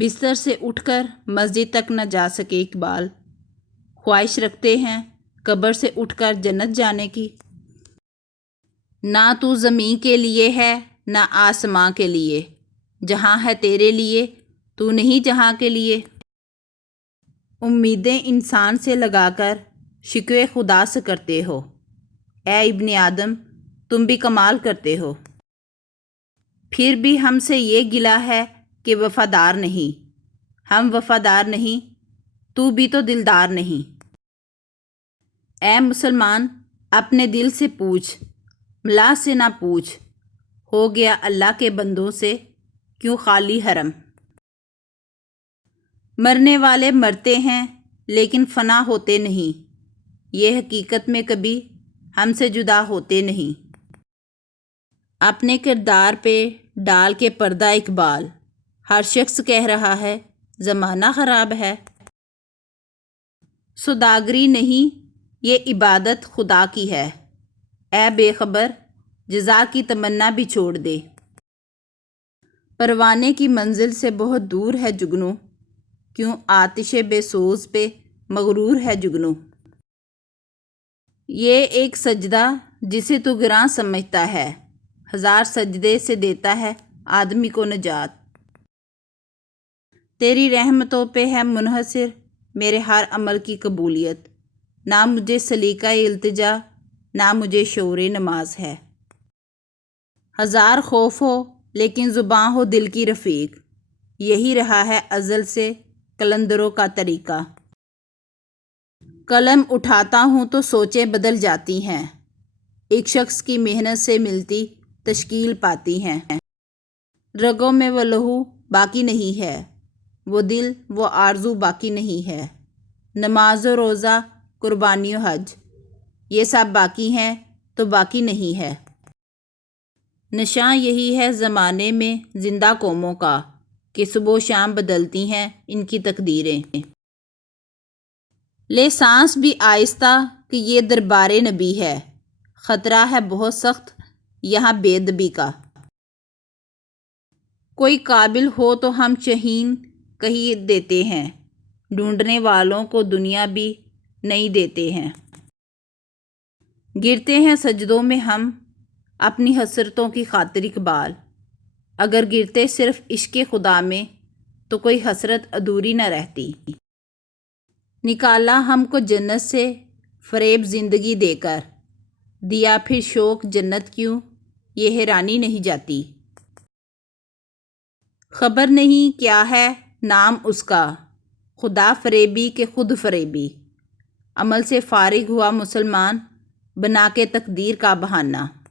بستر سے اٹھ کر مسجد تک نہ جا سکے اقبال، خواہش رکھتے ہیں قبر سے اٹھ کر جنت جانے کی۔ نہ تو زمین کے لیے ہے نہ آسماں کے لیے، جہاں ہے تیرے لیے تو نہیں جہاں کے لیے۔ امیدیں انسان سے لگا کر شکوے خدا سے کرتے ہو، اے ابن آدم تم بھی کمال کرتے ہو۔ پھر بھی ہم سے یہ گلہ ہے کہ وفادار نہیں، ہم وفادار نہیں، تو بھی تو دلدار نہیں۔ اے مسلمان اپنے دل سے پوچھ، ملا سے نہ پوچھ، ہو گیا اللہ کے بندوں سے کیوں خالی حرم۔ مرنے والے مرتے ہیں لیکن فنا ہوتے نہیں، یہ حقیقت میں کبھی ہم سے جدا ہوتے نہیں۔ اپنے کردار پہ ڈال کے پردہ اقبال، ہر شخص کہہ رہا ہے زمانہ خراب ہے۔ سوداگری نہیں یہ عبادت خدا کی ہے، اے بے خبر جزا کی تمنا بھی چھوڑ دے۔ پروانے کی منزل سے بہت دور ہے جگنو، کیوں آتش بے سوز پہ مغرور ہے جگنو۔ یہ ایک سجدہ جسے تو گراں سمجھتا ہے، ہزار سجدے سے دیتا ہے آدمی کو نجات۔ تیری رحمتوں پہ ہے منحصر میرے ہر عمل کی قبولیت، نہ مجھے سلیقہ التجا نہ مجھے شعور نماز ہے۔ ہزار خوف ہو لیکن زباں ہو دل کی رفیق، یہی رہا ہے ازل سے قلندروں کا طریقہ۔ قلم اٹھاتا ہوں تو سوچیں بدل جاتی ہیں، ایک شخص کی محنت سے ملتی تشکیل پاتی ہیں۔ رگوں میں وہ لہو باقی نہیں ہے، وہ دل وہ آرزو باقی نہیں ہے۔ نماز و روزہ قربانی و حج یہ سب باقی ہیں تو باقی نہیں ہے۔ نشاں یہی ہے زمانے میں زندہ قوموں کا کہ صبح و شام بدلتی ہیں ان کی تقدیریں۔ لے سانس بھی آہستہ کہ یہ دربار نبی ہے، خطرہ ہے بہت سخت یہاں بے ادبی کا۔ کوئی قابل ہو تو ہم شہین کہی دیتے ہیں، ڈھونڈنے والوں کو دنیا بھی نہیں دیتے ہیں۔ گرتے ہیں سجدوں میں ہم اپنی حسرتوں کی خاطر اقبال، اگر گرتے صرف عشق خدا میں تو کوئی حسرت ادھوری نہ رہتی۔ نکالا ہم کو جنت سے فریب زندگی دے کر، دیا پھر شوق جنت کیوں یہ حیرانی نہیں جاتی۔ خبر نہیں کیا ہے نام اس کا، خدا فریبی کہ خود فریبی۔ عمل سے فارغ ہوا مسلمان بنا کے تقدیر کا بہانہ۔